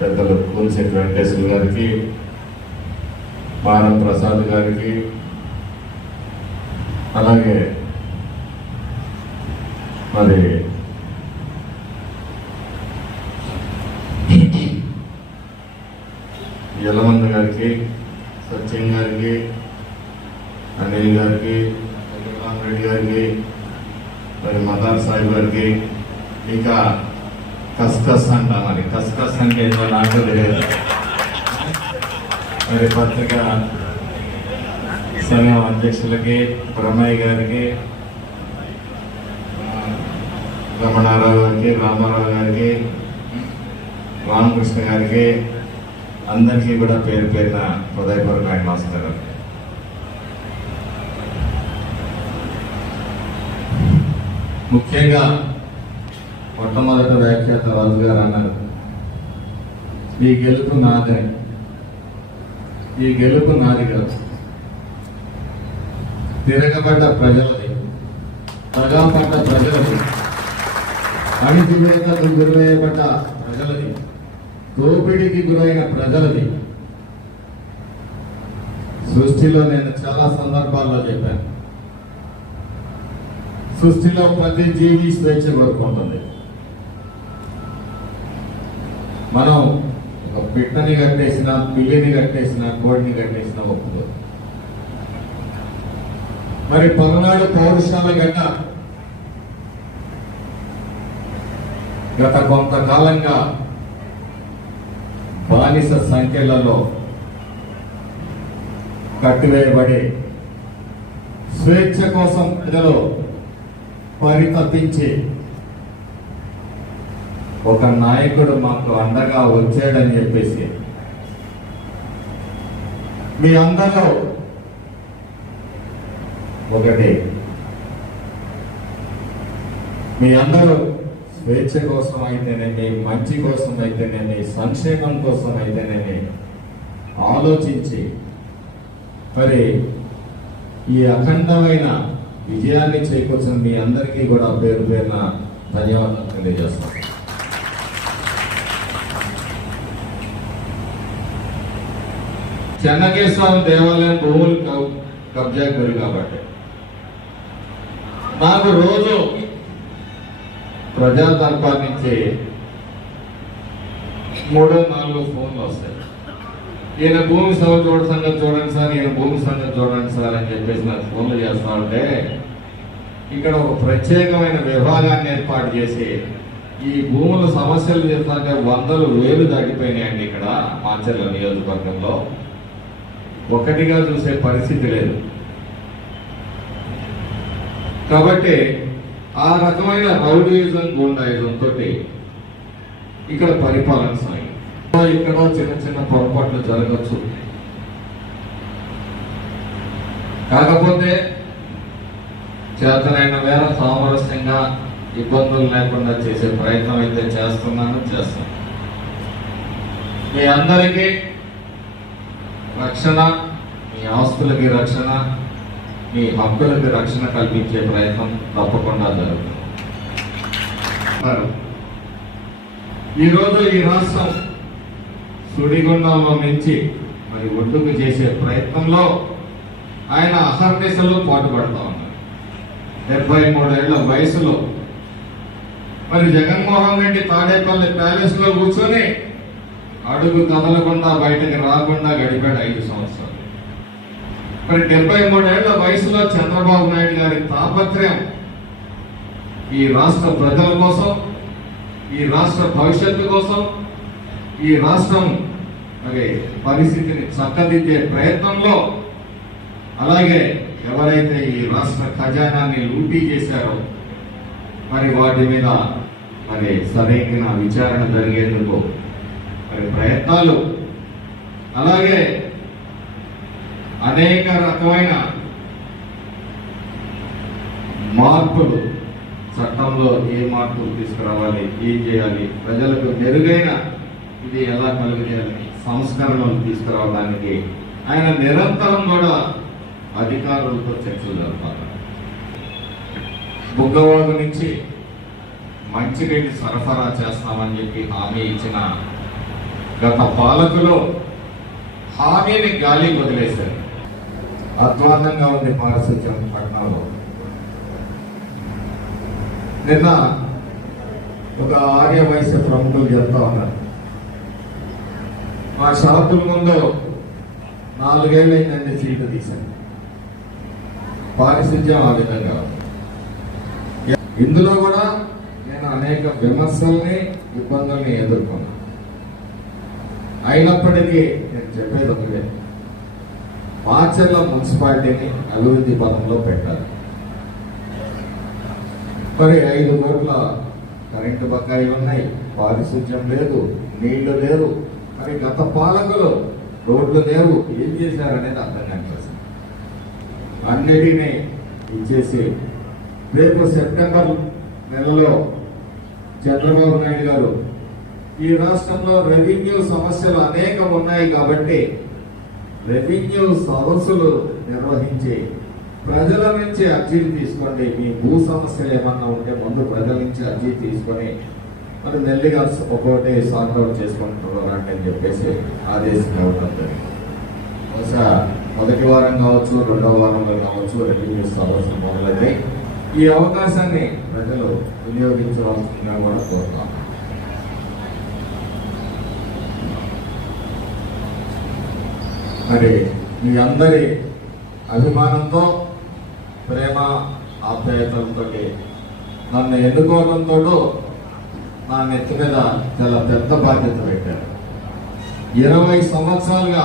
పెద్దలు కూలిశెట్టి వెంకటేశ్వర గారికి మారం ప్రసాద్ గారికి అలాగే మరి యలమంద గారికి సత్యం గారికి అనిల్ గారికి రెడ్డి గారికి మరి మదార్ సాహిబ్ గారికి ఇంకా కస్కస్ అంట మరి కస్కస్ అంటే ఏదో నాకు తెలియదు మరి పత్రిక సంఘం అధ్యక్షులకి బ్రహ్మయ్య గారికి రమణారావు గారికి రామారావు గారికి రామకృష్ణ గారికి అందరికీ కూడా పేరు పేరున హృదయపూర్వకమైన నమస్కారం ముఖ్యంగా మొట్టమొదటి వ్యాఖ్యాత రాజు గారు అన్నారు ఈ గెలుపు నాదని ఈ గెలుపు నాది కాదు. తిరగబడ్డ ప్రజలది ప్రజాపడ్డ ప్రజలది అణిచివేతకు గురవేయబడ్డ ప్రజలది దోపిడీకి గురైన ప్రజలది. సృష్టిలో నేను చాలా సందర్భాల్లో చెప్పాను. సృష్టిలో ప్రతి జీవి స్వేచ్ఛ కోరుకుంటుంది. మనం ఒక పిట్టని కట్టేసిన పిల్లిని కట్టేసిన కోడిని కట్టేసిన ఒప్పుకో మరి పలనాడు పౌరుషాల కన్నా గత కొంతకాలంగా బానిస సంఖ్యలలో కట్టివేయబడి స్వేచ్ఛ కోసం ప్రజలు పరితపించి ఒక నాయకుడు మాకు అండగా వచ్చాడని చెప్పేసి. మీ అందరూ ఒకటి. మీ అందరూ స్వేచ్ఛ కోసం అయితేనేమి మంచి కోసం అయితేనేమి సంక్షేమం కోసం అయితేనేమి ఆలోచించి మరి ఈ అఖండమైన విజయాన్ని చేకూర్చిన మీ అందరికీ కూడా పేరు పేరున ధన్యవాదాలు తెలియజేస్తాను చెన్నకేశ్వరం దేవాలయం భూములు కబ్- కబ్జా గురి కాబట్టి. నాకు రోజు ప్రజా దర్బార్ నుంచి మూడో నాలుగు ఫోన్లు వస్తాయి. ఈయన భూమి సభ చూడ సంగతి చూడండి సార్ ఈయన భూమి సంగతి చూడండి సార్ అని చెప్పేసి నాకు ఫోన్లు చేస్తా ఉంటే ఇక్కడ ఒక ప్రత్యేకమైన విభాగాన్ని ఏర్పాటు చేసి ఈ భూముల సమస్యలు చెప్తాక వందలు వేలు దాటిపోయినాయండి ఇక్కడ మాచర్ల నియోజకవర్గంలో. ఒకటిగా చూసే పరిస్థితి లేదు. కాబట్టి ఆ రకమైన రౌడీయిజం గుండాయిజం తోటి ఇక్కడ పరిపాలన సాగింది. ఇక్కడ చిన్న చిన్న పొరపాట్లు జరగచ్చు. కాకపోతే చేతనైన వేళ సామరస్యంగా ఇబ్బందులు లేకుండా చేసే ప్రయత్నం అయితే చేస్తున్నాను చేస్తాను. మీ అందరికీ రక్షణ మీ ఆస్తులకి రక్షణ మీ హక్కులకి రక్షణ కల్పించే ప్రయత్నం తప్పకుండా జరుగుతుంది. ఈరోజు ఈ రాష్ట్రం సుడిగుండంలో నుంచి మరి ఒడ్డుకు చేసే ప్రయత్నంలో ఆయన అహర్నిశలు పాటుపడతా ఉన్నారు. డెబ్బై మూడేళ్ళ వయసులో మరి జగన్మోహన్ రెడ్డి తాడేపల్లి ప్యాలెస్లో కూర్చొని అడుగు కదలకుండా బయటకు రాకుండా గడిపాడు ఐదు సంవత్సరాలు. మరి డెబ్బై మూడేళ్ళ వయసులో చంద్రబాబు నాయుడు గారి తాపత్రయం ఈ రాష్ట్ర ప్రజల కోసం ఈ రాష్ట్ర భవిష్యత్తు కోసం ఈ రాష్ట్రం మరి పరిస్థితిని చక్కదిద్దే ప్రయత్నంలో అలాగే ఎవరైతే ఈ రాష్ట్ర ఖజానాన్ని లూటీ చేశారో మరి వాటి మీద మరి సరైన విచారణ జరిగేందుకు మరి ప్రయత్నాలు. అలాగే అనేక రకమైన మార్పులు చట్టంలో ఏ మార్పులు తీసుకురావాలి ఏం చేయాలి ప్రజలకు మెరుగైన ఇది ఎలా కలుగజేయాలని సంస్కరణలు తీసుకురావడానికి ఆయన నిరంతరం కూడా అధికారులతో చర్చలు జరపాలి. బుగ్గవాగు నుంచి మంచినీటి సరఫరా చేస్తామని చెప్పి హామీ ఇచ్చిన గత పాలకులు హామీని గాలి వదిలేశారు. అధ్వాన్నంగా ఉంది పారిశుద్ధ్యం పట్టణంలో. నిన్న ఒక ఆర్య వయస్సు ప్రముఖులు చెప్తా ఉన్నారు. మా షాపుల ముందు నాలుగేళ్ళు అయిందండి సీట్లు తీశాను పారిశుద్ధ్యం ఆ విధంగా ఇందులో కూడా నేను అనేక విమర్శల్ని ఇబ్బందుల్ని ఎదుర్కొన్నాను. అయినప్పటికీ నేను చెప్పేది ఒకటే. మాచర్ల మున్సిపాలిటీని అభివృద్ధి పథంలో పెట్టాలి. మరి ఐదు కోట్ల కరెంటు బకాయిలు ఉన్నాయి పారిశుద్ధ్యం లేదు నీళ్ళు లేవు. మరి గత పాలకులు రోడ్లు లేవు ఏం చేశారనేది అర్థం కాని అన్నిటినీ ఇచ్చేసి రేపు సెప్టెంబర్ నెలలో చంద్రబాబు నాయుడు గారు ఈ రాష్ట్రంలో రెవెన్యూ సమస్యలు అనేకం ఉన్నాయి కాబట్టి రెవెన్యూ సదస్సులు నిర్వహించి ప్రజల నుంచి అర్జీలు తీసుకోండి. మీ భూ సమస్యలు ఏమన్నా ఉంటే ముందు ప్రజల నుంచి అర్జీ తీసుకొని మరి మెల్లిగా ఒక్కొక్కటి సార్ట్ అవుట్ చేసుకుంటున్నారు అని చెప్పేసి ఆదేశం ఇవ్వడం బహుశా మొదటి వారం కావచ్చు రెండవ వారంలో కావచ్చు రెవెన్యూ సదస్సులు మొదలైతే ఈ అవకాశాన్ని ప్రజలు వినియోగించవలసిందిగా కూడా కోరుతాం మరి మీ అందరి అభిమానంతో ప్రేమ ఆప్యాయతలతో నన్ను ఎన్నుకోవడంతో నా నెత్తి మీద చాలా పెద్ద బాధ్యత పెట్టారు. ఇరవై సంవత్సరాలుగా